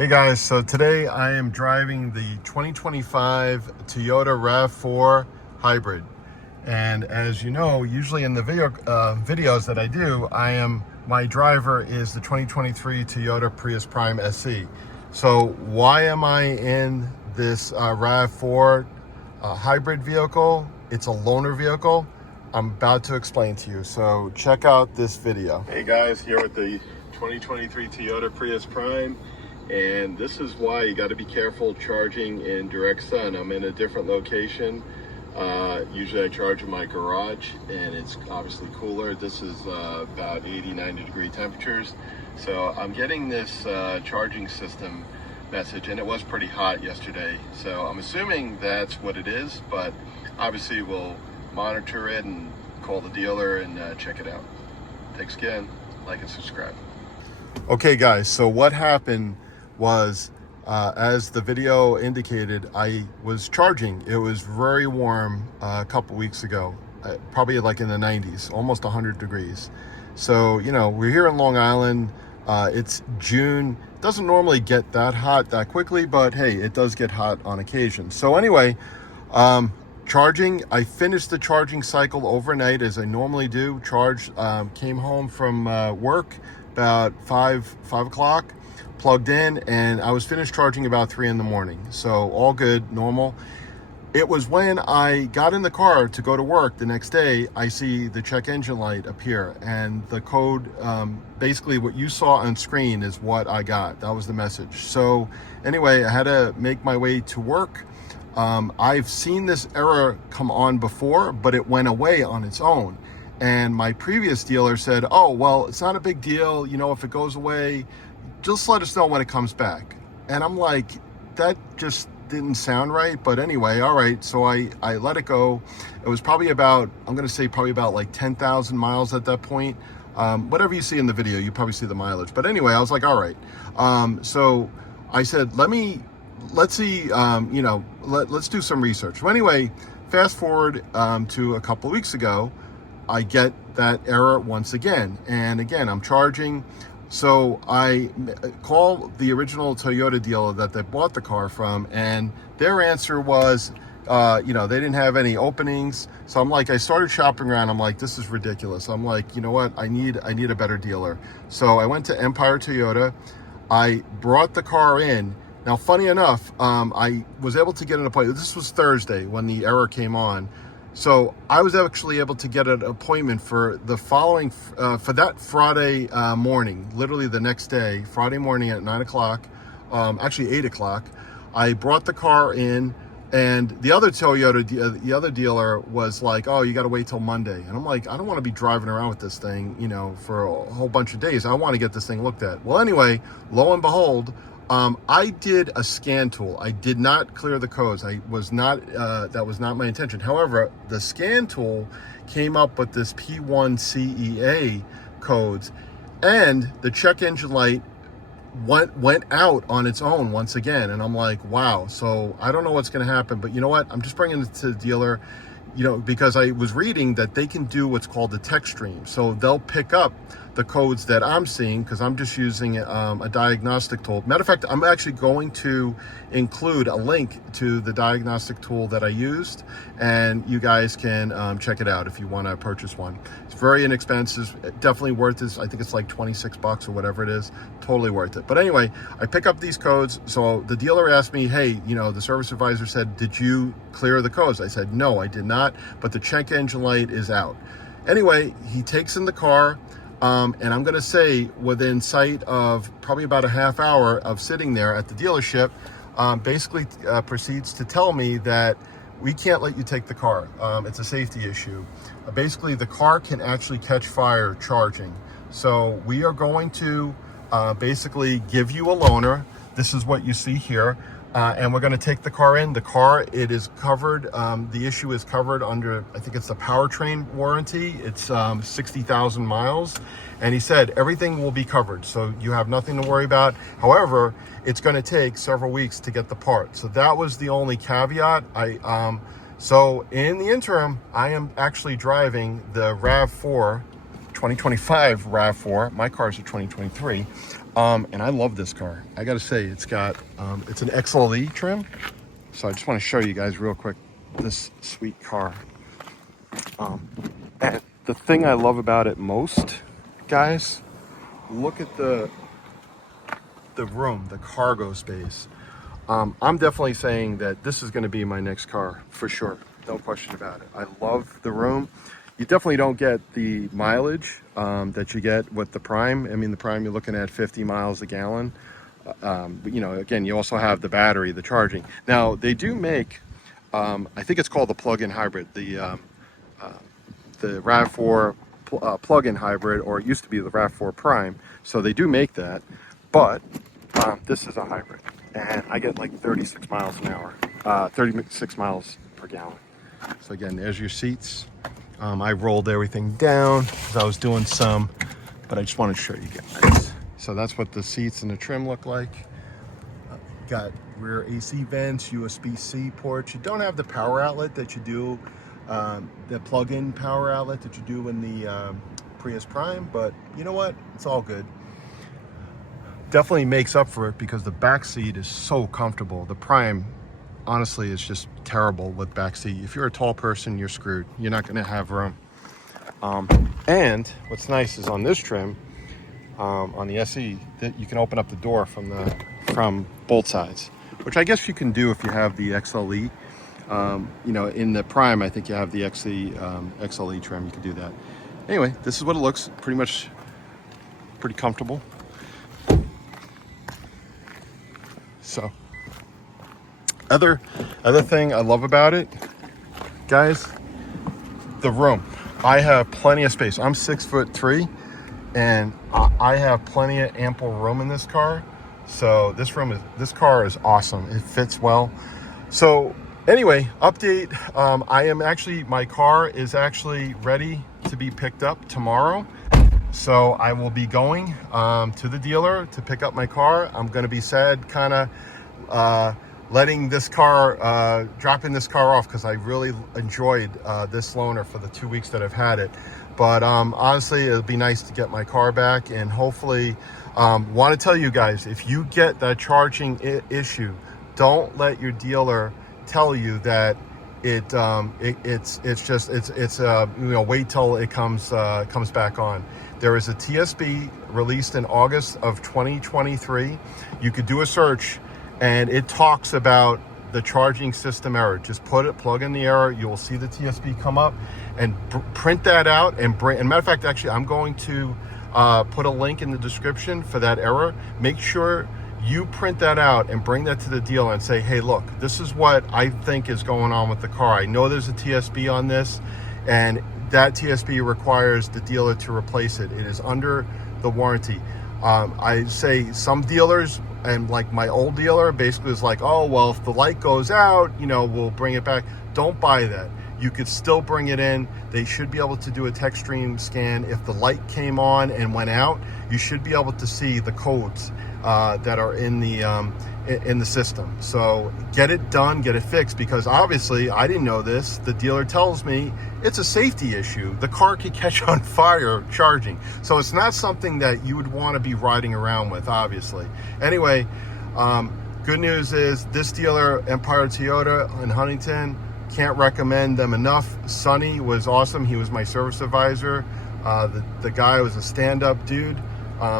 Hey guys, so today I am driving the 2025 Toyota RAV4 Hybrid. And as you know, usually in the videos that I do, my driver is the 2023 Toyota Prius Prime SE. So why am I in this RAV4 hybrid vehicle? It's a loaner vehicle. I'm about to explain to you, so check out this video. Hey guys, here with the 2023 Toyota Prius Prime. And this is why you got to be careful charging in direct sun. I'm in a different location. Usually I charge in my garage and it's obviously cooler. This is about 80-90 degree temperatures. So I'm getting this charging system message, and it was pretty hot yesterday. So I'm assuming that's what it is, but obviously we'll monitor it and call the dealer and check it out. Thanks again, like and subscribe. Okay guys, so what happened was, as the video indicated, I was charging. It was very warm a couple weeks ago, probably like in the 90s, almost 100 degrees. So, you know, we're here in Long Island. It's June. It doesn't normally get that hot that quickly, but hey, it does get hot on occasion. So anyway, charging, I finished the charging cycle overnight as I normally do. Came home from work about 5 o'clock. Plugged in, and I was finished charging about 3 in the morning. So all good, normal. It was when I got in the car to go to work the next day, I see the check engine light appear, and the code, basically what you saw on screen is what I got. That was the message. So anyway, I had to make my way to work. I've seen this error come on before, but it went away on its own. And my previous dealer said, oh, well, it's not a big deal. You know, if it goes away, just let us know when it comes back. And I'm like, that just didn't sound right. But anyway, all right. So I let it go. It was probably about, I'm going to say probably about like 10,000 miles at that point. Whatever you see in the video, you probably see the mileage. But anyway, I was like, all right. So I said, let's see, you know, let's do some research. So anyway, fast forward to a couple of weeks ago, I get that error once again. And again, I'm charging. So I call the original Toyota dealer that they bought the car from, and their answer was, you know, they didn't have any openings. So I'm like, I started shopping around. I'm like, this is ridiculous. I'm like, you know what? I need a better dealer. So I went to Empire Toyota. I brought the car in. Now, funny enough, I was able to get an appointment. This was Thursday when the error came on. So I was actually able to get an appointment for the following, for that Friday morning, literally the next day, Friday morning at 9 o'clock, actually 8 o'clock. I brought the car in, and the other Toyota, the other dealer was like, oh, you got to wait till Monday. And I'm like, I don't want to be driving around with this thing, you know, for a whole bunch of days. I want to get this thing looked at. Well, anyway, lo and behold, I did a scan tool. I did not clear the codes. That was not my intention. However, the scan tool came up with this P1CEA codes, and the check engine light went out on its own once again. And I'm like, wow. So I don't know what's going to happen, but you know what? I'm just bringing it to the dealer, you know, because I was reading that they can do what's called the text stream. So they'll pick up the codes that I'm seeing, because I'm just using a diagnostic tool. Matter of fact, I'm actually going to include a link to the diagnostic tool that I used, and you guys can check it out if you want to purchase one. It's very inexpensive, definitely worth it. I think it's like 26 bucks or whatever it is, totally worth it. But anyway, I pick up these codes. So the dealer asked me, hey, you know, the service advisor said, did you clear the codes? I said, no, I did not, but the check engine light is out. Anyway, he takes in the car. And I'm going to say within sight of probably about a half hour of sitting there at the dealership, basically proceeds to tell me that we can't let you take the car. It's a safety issue. Basically, the car can actually catch fire charging. So we are going to basically give you a loaner. This is what you see here. And we're going to take the car in. The car, it is covered. The issue is covered under, I think it's the powertrain warranty. It's 60,000 miles. And he said everything will be covered, so you have nothing to worry about. However, it's going to take several weeks to get the part. So that was the only caveat. So in the interim, I am actually driving the RAV4 2025 RAV4. My car's a 2023. And I love this car. I gotta say, it's got, it's an XLE trim. So I just wanna show you guys real quick this sweet car. And the thing I love about it most, guys, look at the room, the cargo space. I'm definitely saying that this is gonna be my next car for sure. No question about it. I love the room. You definitely don't get the mileage that you get with the Prime. I mean, the Prime, you're looking at 50 miles a gallon. But, you know, again, you also have the battery, the charging. Now, they do make, I think it's called the plug-in hybrid, the RAV4 plug-in hybrid, or it used to be the RAV4 Prime. So they do make that, but this is a hybrid. And I get like 36 miles an hour, 36 miles per gallon. So again, there's your seats. I rolled everything down because I was doing some, but I just want to show you guys. So that's what the seats and the trim look like. Got rear AC vents, USB-C ports. You don't have the power outlet that you do, the plug-in power outlet that you do in the Prius Prime, but you know what? It's all good. Definitely makes up for it because the back seat is so comfortable. The Prime, honestly, is just terrible with back seat. If you're a tall person, you're screwed. You're not going to have room. And what's nice is on this trim, on the SE, that you can open up the door from both sides, which I guess you can do if you have the XLE. You know, in the Prime, I think you have the XLE trim. You can do that. Anyway, this is what it looks. Pretty comfortable. So, other thing I love about it, guys, the room. I have plenty of space. I'm 6'3", and I have plenty of ample room in this car. So this car is awesome. It fits well. So anyway, update. My car is actually ready to be picked up tomorrow. So I will be going to the dealer to pick up my car. I'm going to be sad, kind of letting this car, dropping this car off, because I really enjoyed this loaner for the 2 weeks that I've had it. But honestly, it'll be nice to get my car back, and hopefully, want to tell you guys, if you get that charging issue, don't let your dealer tell you that it's wait till it comes back on. There is a TSB released in August of 2023. You could do a search, and it talks about the charging system error. Just plug in the error. You will see the TSB come up, and print that out and bring. And matter of fact, actually, I'm going to put a link in the description for that error. Make sure you print that out and bring that to the dealer and say, hey, look, this is what I think is going on with the car. I know there's a TSB on this, and that TSB requires the dealer to replace it. It is under the warranty. I say some dealers, and like my old dealer basically is like, oh, well, if the light goes out, you know, we'll bring it back. Don't buy that. You could still bring it in. They should be able to do a tech stream scan. If the light came on and went out, you should be able to see the codes that are in the system. So get it done, get it fixed, because obviously I didn't know this. The dealer tells me it's a safety issue. The car could catch on fire charging. So it's not something that you would want to be riding around with, obviously. Anyway, good news is this dealer, Empire Toyota in Huntington, can't recommend them enough. Sonny was awesome. He was my service advisor. The guy was a stand-up dude.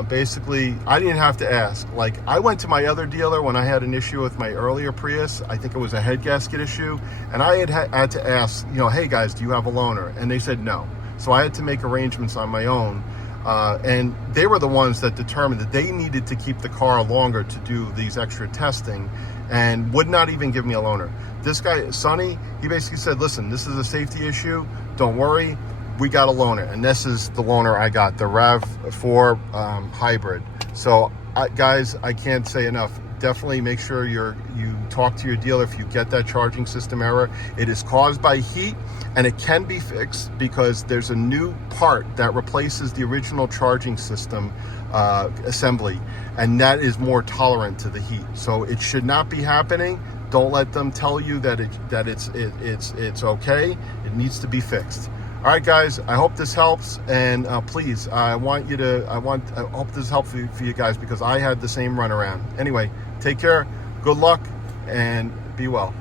Basically, I didn't have to ask. Like, I went to my other dealer when I had an issue with my earlier Prius. I think it was a head gasket issue. And I had to ask, you know, hey guys, do you have a loaner? And they said no. So I had to make arrangements on my own. And they were the ones that determined that they needed to keep the car longer to do these extra testing, and would not even give me a loaner. This guy, Sonny, he basically said, listen, this is a safety issue. Don't worry. We got a loaner, and this is the loaner I got, the RAV4 Hybrid. So, guys, I can't say enough. Definitely make sure you talk to your dealer if you get that charging system error. It is caused by heat, and it can be fixed because there's a new part that replaces the original charging system assembly, and that is more tolerant to the heat. So it should not be happening. Don't let them tell you that it's okay. It needs to be fixed. All right, guys, I hope this helps, and please, I hope this is helpful for you guys, because I had the same runaround. Anyway, take care, good luck, and be well.